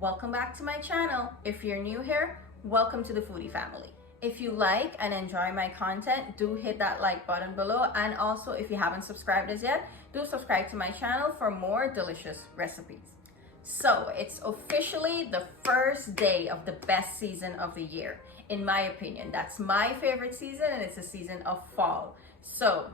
welcome back to my channel. If you're new here, welcome to the foodie family. If you like and enjoy my content, do hit that like button below, and also if you haven't subscribed as yet, do subscribe to my channel for more delicious recipes. So it's officially the first day of the best season of the year, in my opinion. That's my favorite season, and it's a season of fall. So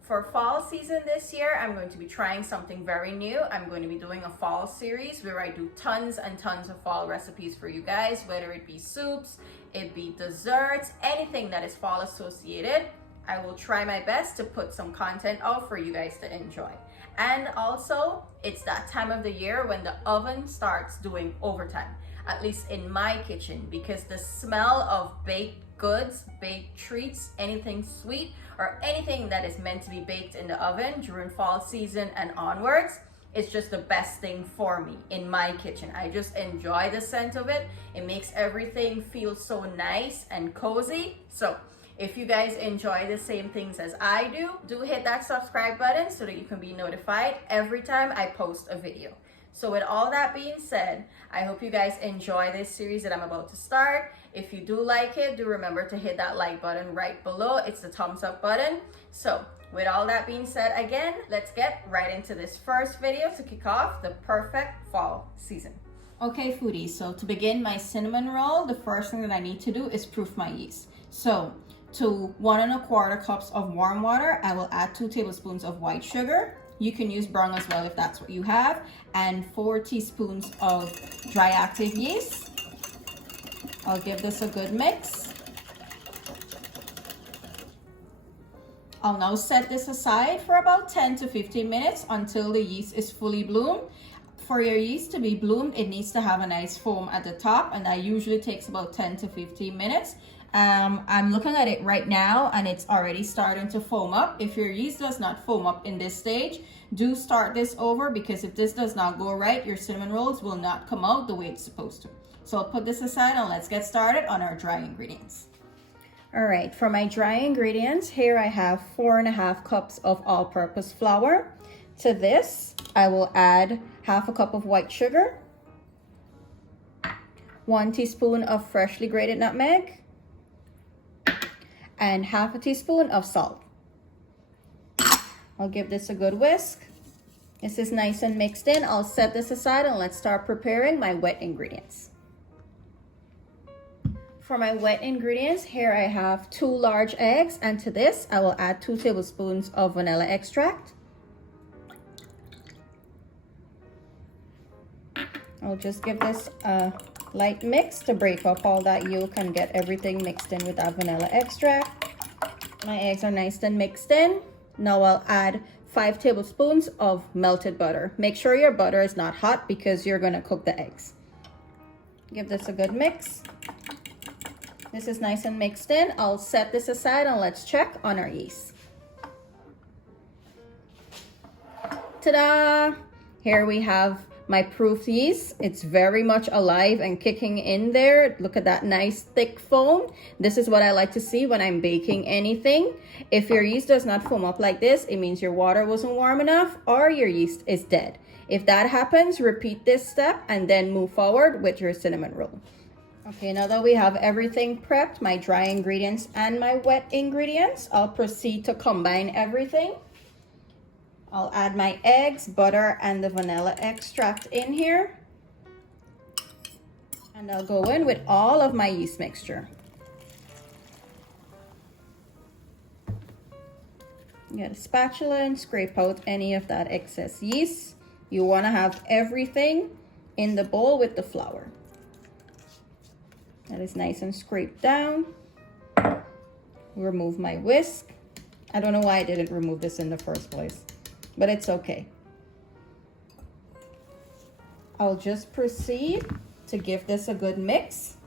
for fall season this year, I'm going to be trying something very new. I'm going to be doing a fall series where I do tons and tons of fall recipes for you guys, whether it be soups, it be desserts, anything that is fall associated. I will try my best to put some content out for you guys to enjoy. And also, it's that time of the year when the oven starts doing overtime, at least in my kitchen, because the smell of baked goods, baked treats, anything sweet, or anything that is meant to be baked in the oven during fall season and onwards, it's just the best thing for me in my kitchen. I just enjoy the scent of it. It makes everything feel so nice and cozy. So if you guys enjoy the same things as I do hit that subscribe button so that you can be notified every time I post a video. So with all that being said, I hope you guys enjoy this series that I'm about to start. If you do like it, do remember to hit that like button right below. It's the thumbs up button. So with all that being said, again, let's get right into this first video to kick off the perfect fall season. Okay, foodies, so to begin my cinnamon roll, the first thing that I need to do is proof my yeast. So to 1 1/4 cups of warm water, I will add 2 tablespoons of white sugar. You can use brown as well if that's what you have, and 4 teaspoons of dry active yeast. I'll give this a good mix. I'll now set this aside for about 10 to 15 minutes until the yeast is fully bloomed. For your yeast to be bloomed, it needs to have a nice foam at the top, and that usually takes about 10 to 15 minutes. I'm looking at it right now and it's already starting to foam up. If your yeast does not foam up in this stage, do start this over, because if this does not go right, your cinnamon rolls will not come out the way it's supposed to. So I'll put this aside and let's get started on our dry ingredients. All right, for my dry ingredients, here I have 4 1/2 cups of all-purpose flour. To this, I will add 1/2 cup of white sugar, 1 teaspoon of freshly grated nutmeg, and 1/2 teaspoon of salt. I'll give this a good whisk. This is nice and mixed in. I'll set this aside and let's start preparing my wet ingredients. For my wet ingredients, here I have 2 large eggs, and to this I will add 2 tablespoons of vanilla extract. I'll just give this a light mix to break up all that yolk and get everything mixed in with that vanilla extract. My eggs are nice and mixed in. Now I'll add 5 tablespoons of melted butter. Make sure your butter is not hot because you're gonna cook the eggs. Give this a good mix. This is nice and mixed in. I'll set this aside and let's check on our yeast. Ta-da! Here we have my proof yeast. It's very much alive and kicking in there. Look at that nice thick foam. This is what I like to see when I'm baking anything. If your yeast does not foam up like this, it means your water wasn't warm enough or your yeast is dead. If that happens, repeat this step and then move forward with your cinnamon roll. Okay, now that we have everything prepped, my dry ingredients and my wet ingredients, I'll proceed to combine everything. I'll add my eggs, butter, and the vanilla extract in here. And I'll go in with all of my yeast mixture. Get a spatula and scrape out any of that excess yeast. You want to have everything in the bowl with the flour. That is nice and scraped down. Remove my whisk. I don't know why I didn't remove this in the first place, but it's okay. I'll just proceed to give this a good mix.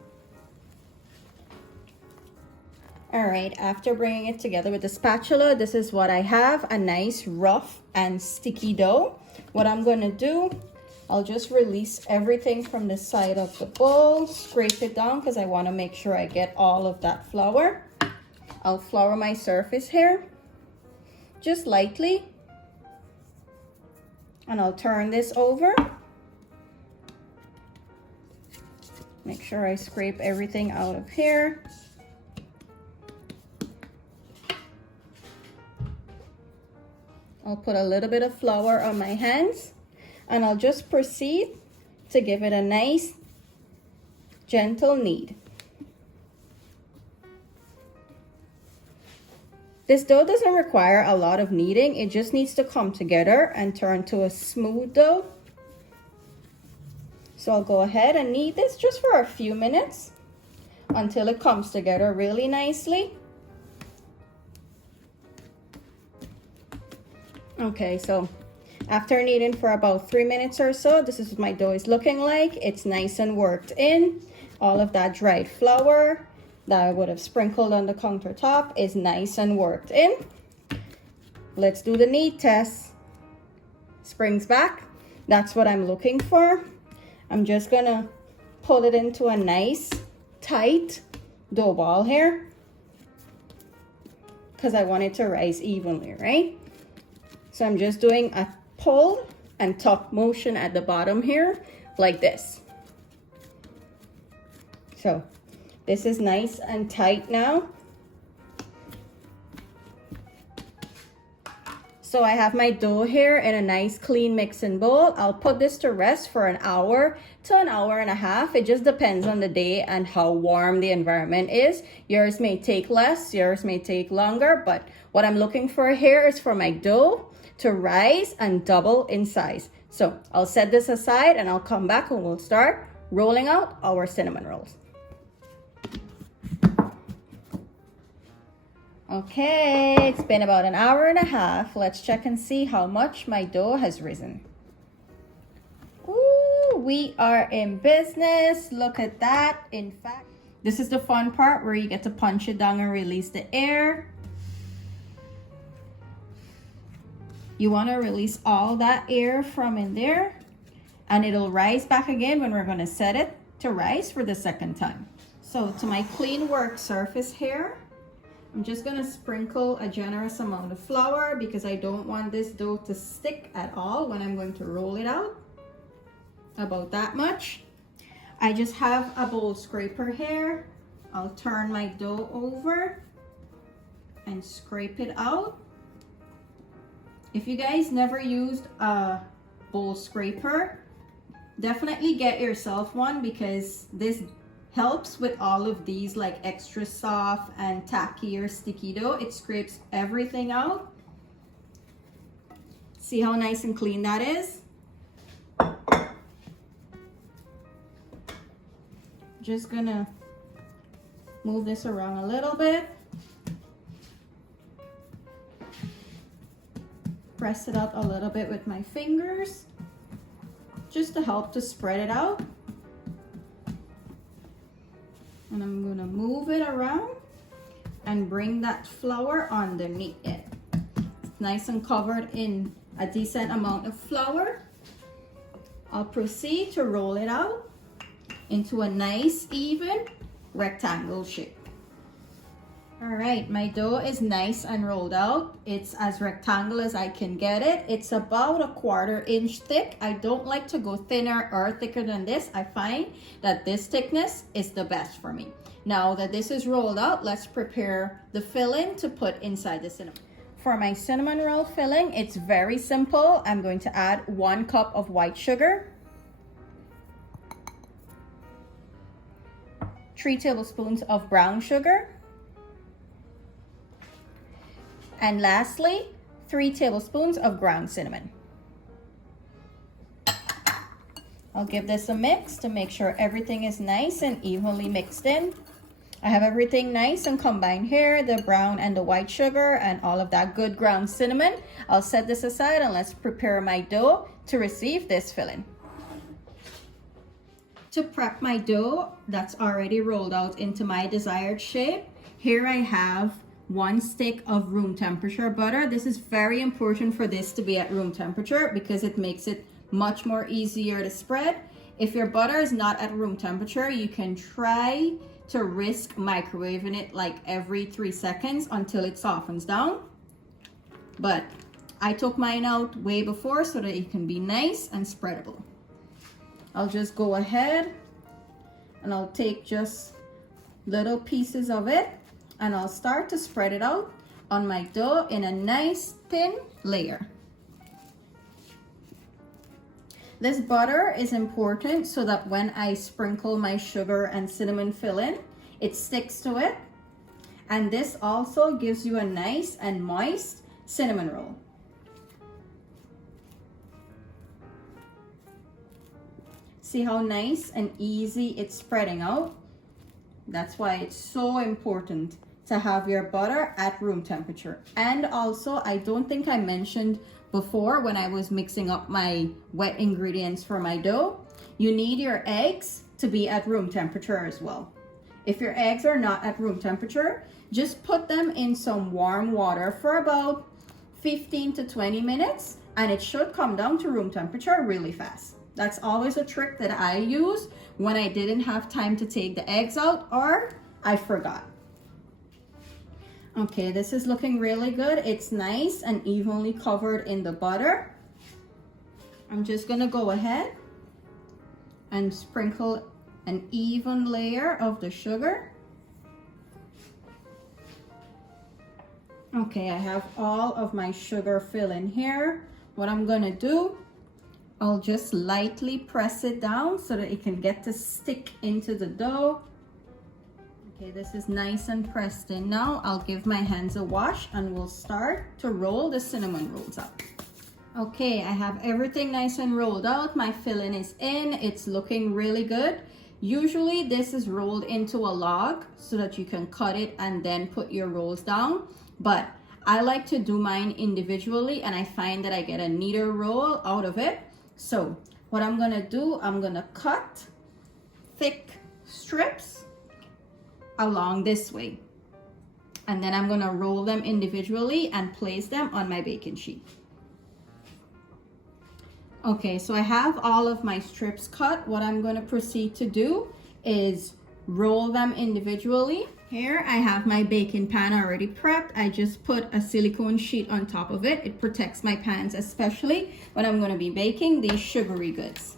All right, after bringing it together with the spatula, this is what I have, a nice rough and sticky dough. What I'm gonna do, I'll just release everything from the side of the bowl, scrape it down because I wanna make sure I get all of that flour. I'll flour my surface here, just lightly. And I'll turn this over. Make sure I scrape everything out of here. I'll put a little bit of flour on my hands and I'll just proceed to give it a nice gentle knead. This dough doesn't require a lot of kneading. It just needs to come together and turn to a smooth dough. So I'll go ahead and knead this just for a few minutes until it comes together really nicely. Okay, so after kneading for about 3 minutes or so, this is what my dough is looking like. It's nice and worked in. All of that dried flour that I would have sprinkled on the countertop is nice and worked in. Let's do the knead test. Springs back. That's what I'm looking for. I'm just gonna pull it into a nice tight dough ball here because I want it to rise evenly, right? So I'm just doing a pull and tuck motion at the bottom here like this. So this is nice and tight now. So I have my dough here in a nice clean mixing bowl. I'll put this to rest for an hour to an hour and a half. It just depends on the day and how warm the environment is. Yours may take less, yours may take longer, but what I'm looking for here is for my dough to rise and double in size. So I'll set this aside and I'll come back and we'll start rolling out our cinnamon rolls. Okay, it's been about an hour and a half. Let's check and see how much my dough has risen. Ooh, we are in business. Look at that. In fact, this is the fun part where you get to punch it down and release the air. You want to release all that air from in there, and it'll rise back again when we're going to set it to rise for the second time. So to my clean work surface here, I'm just going to sprinkle a generous amount of flour because I don't want this dough to stick at all when I'm going to roll it out. About that much. I just have a bowl scraper here. I'll turn my dough over and scrape it out. If you guys never used a bowl scraper, definitely get yourself one because this helps with all of these like extra soft and tacky or sticky dough. It scrapes everything out. See how nice and clean that is? Just gonna move this around a little bit. Press it out a little bit with my fingers just to help to spread it out. And I'm gonna move it around and bring that flour underneath it. It's nice and covered in a decent amount of flour. I'll proceed to roll it out into a nice even rectangle shape. All right, my dough is nice and rolled out. It's as rectangular as I can get it. It's about a 1/4 inch thick. I don't like to go thinner or thicker than this. I find that this thickness is the best for me. Now that this is rolled out, let's prepare the filling to put inside the cinnamon. For my cinnamon roll filling, it's very simple. I'm going to add 1 cup of white sugar, 3 tablespoons of brown sugar, and lastly, 3 tablespoons of ground cinnamon. I'll give this a mix to make sure everything is nice and evenly mixed in. I have everything nice and combined here, the brown and the white sugar and all of that good ground cinnamon. I'll set this aside and let's prepare my dough to receive this filling. To prep my dough that's already rolled out into my desired shape, here I have 1 stick of room temperature butter. This is very important for this to be at room temperature because it makes it much more easier to spread. If your butter is not at room temperature, you can try to risk microwaving it like every 3 seconds until it softens down. But I took mine out way before so that it can be nice and spreadable. I'll just go ahead and I'll take just little pieces of it and I'll start to spread it out on my dough in a nice thin layer. This butter is important so that when I sprinkle my sugar and cinnamon filling, it sticks to it. And this also gives you a nice and moist cinnamon roll. See how nice and easy it's spreading out? That's why it's so important to have your butter at room temperature. And also, I don't think I mentioned before when I was mixing up my wet ingredients for my dough, you need your eggs to be at room temperature as well. If your eggs are not at room temperature, just put them in some warm water for about 15 to 20 minutes and it should come down to room temperature really fast. That's always a trick that I use when I didn't have time to take the eggs out or I forgot. Okay, this is looking really good. It's nice and evenly covered in the butter. I'm just gonna go ahead and sprinkle an even layer of the sugar. Okay, I have all of my sugar filling here. What I'm gonna do, I'll just lightly press it down so that it can get to stick into the dough. Okay, this is nice and pressed in now. I'll give my hands a wash and we'll start to roll the cinnamon rolls up. Okay, I have everything nice and rolled out. My filling is in. It's looking really good. Usually this is rolled into a log so that you can cut it and then put your rolls down. But I like to do mine individually and I find that I get a neater roll out of it. So what I'm gonna do, I'm gonna cut thick strips along this way. And then I'm gonna roll them individually and place them on my baking sheet. Okay, so I have all of my strips cut. What I'm gonna proceed to do is roll them individually. Here I have my baking pan already prepped. I just put a silicone sheet on top of it. It protects my pans, especially when I'm gonna be baking these sugary goods.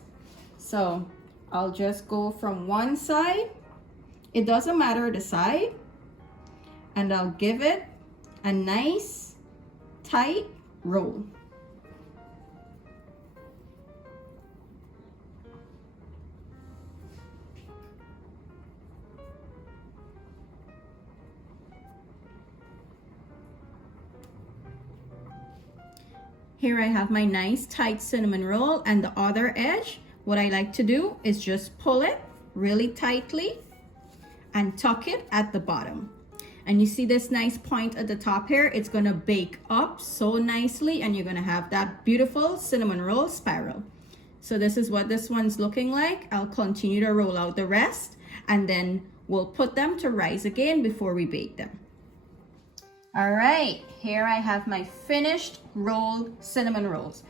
So I'll just go from one side. It doesn't matter the side. And I'll give it a nice tight roll. Here I have my nice tight cinnamon roll, and the other edge, what I like to do is just pull it really tightly and tuck it at the bottom. And you see this nice point at the top here, it's gonna bake up so nicely and you're gonna have that beautiful cinnamon roll spiral. So this is what this one's looking like. I'll continue to roll out the rest and then we'll put them to rise again before we bake them. All right, here I have my finished rolled cinnamon rolls.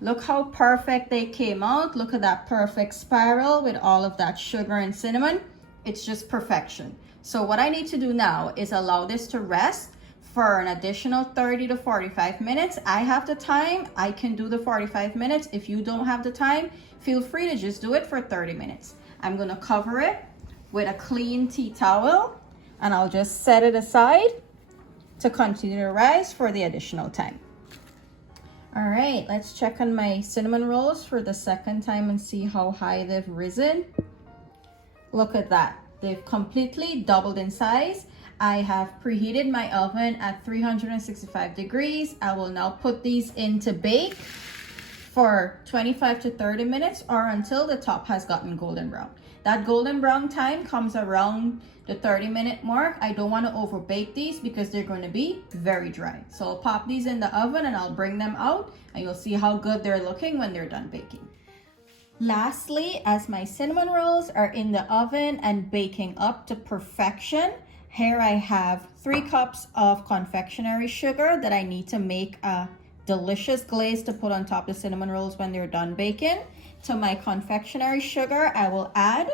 Look how perfect they came out. Look at that perfect spiral with all of that sugar and cinnamon. It's just perfection. So what I need to do now is allow this to rest for an additional 30 to 45 minutes. I have the time, I can do the 45 minutes. If you don't have the time, feel free to just do it for 30 minutes. I'm gonna cover it with a clean tea towel and I'll just set it aside to continue to rise for the additional time. All right, let's check on my cinnamon rolls for the second time and see how high they've risen. Look at that, they've completely doubled in size. I have preheated my oven at 365 degrees. I will now put these in to bake for 25 to 30 minutes or until the top has gotten golden brown. That golden brown time comes around the 30-minute mark. I don't want to over bake these because they're going to be very dry. So I'll pop these in the oven and I'll bring them out and you'll see how good they're looking when they're done baking. Lastly, as my cinnamon rolls are in the oven and baking up to perfection, here I have 3 cups of confectionery sugar that I need to make a delicious glaze to put on top of the cinnamon rolls when they're done baking. To my confectionery sugar, I will add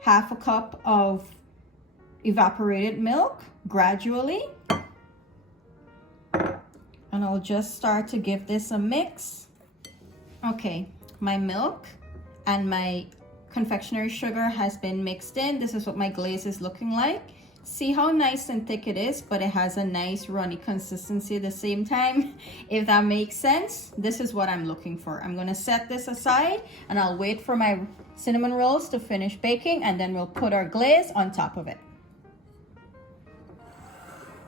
half a cup of evaporated milk gradually. And I'll just start to give this a mix. Okay, my milk and my confectionery sugar has been mixed in. This is what my glaze is looking like. See how nice and thick it is, but it has a nice runny consistency at the same time, if that makes sense. This is what I'm looking for. I'm gonna set this aside and I'll wait for my cinnamon rolls to finish baking, and then we'll put our glaze on top of it.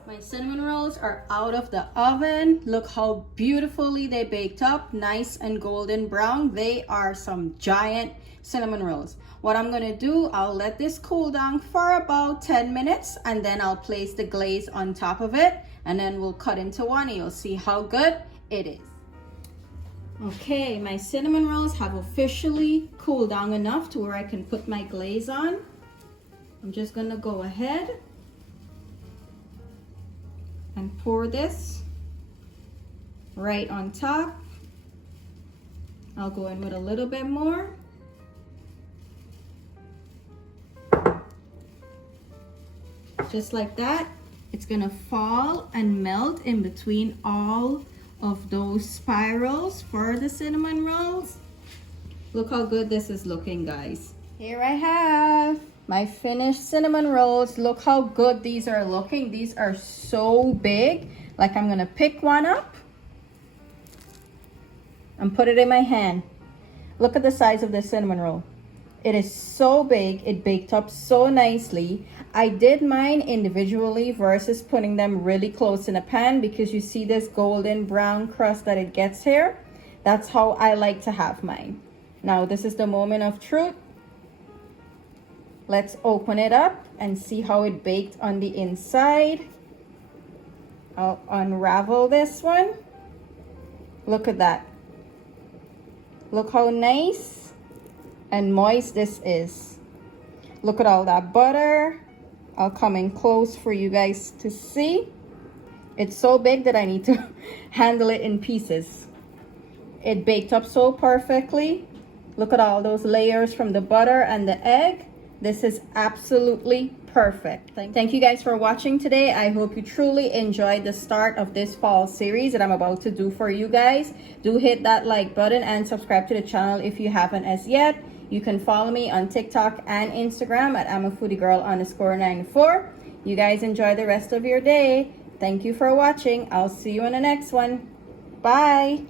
My cinnamon rolls are out of the oven. Look how beautifully they baked up, nice and golden brown. They are some giant cinnamon rolls. What I'm gonna do, I'll let this cool down for about 10 minutes, and then I'll place the glaze on top of it, and then we'll cut into one and you'll see how good it is. Okay, my cinnamon rolls have officially cooled down enough to where I can put my glaze on. I'm just gonna go ahead and pour this right on top. I'll go in with a little bit more. Just like that. It's gonna fall and melt in between all of those spirals for the cinnamon rolls. Look how good this is looking, guys. Here I have my finished cinnamon rolls. Look how good these are looking. These are so big. Like, I'm gonna pick one up and put it in my hand. Look at the size of this cinnamon roll. It is so big. It baked up so nicely. I did mine individually versus putting them really close in a pan, because you see this golden brown crust that it gets here. That's how I like to have mine. Now, this is the moment of truth. Let's open it up and see how it baked on the inside. I'll unravel this one. Look at that. Look how nice and moist this is. Look at all that butter. I'll come in close for you guys to see. It's so big that I need to handle it in pieces. It baked up so perfectly. Look at all those layers from the butter and the egg. This is absolutely perfect. Thank you guys for watching today. I hope you truly enjoyed the start of this fall series that I'm about to do for you guys. Do hit that like button and subscribe to the channel if you haven't as yet. You can follow me on TikTok and Instagram at I'mAFoodieGirl_94. You guys enjoy the rest of your day. Thank you for watching. I'll see you in the next one. Bye.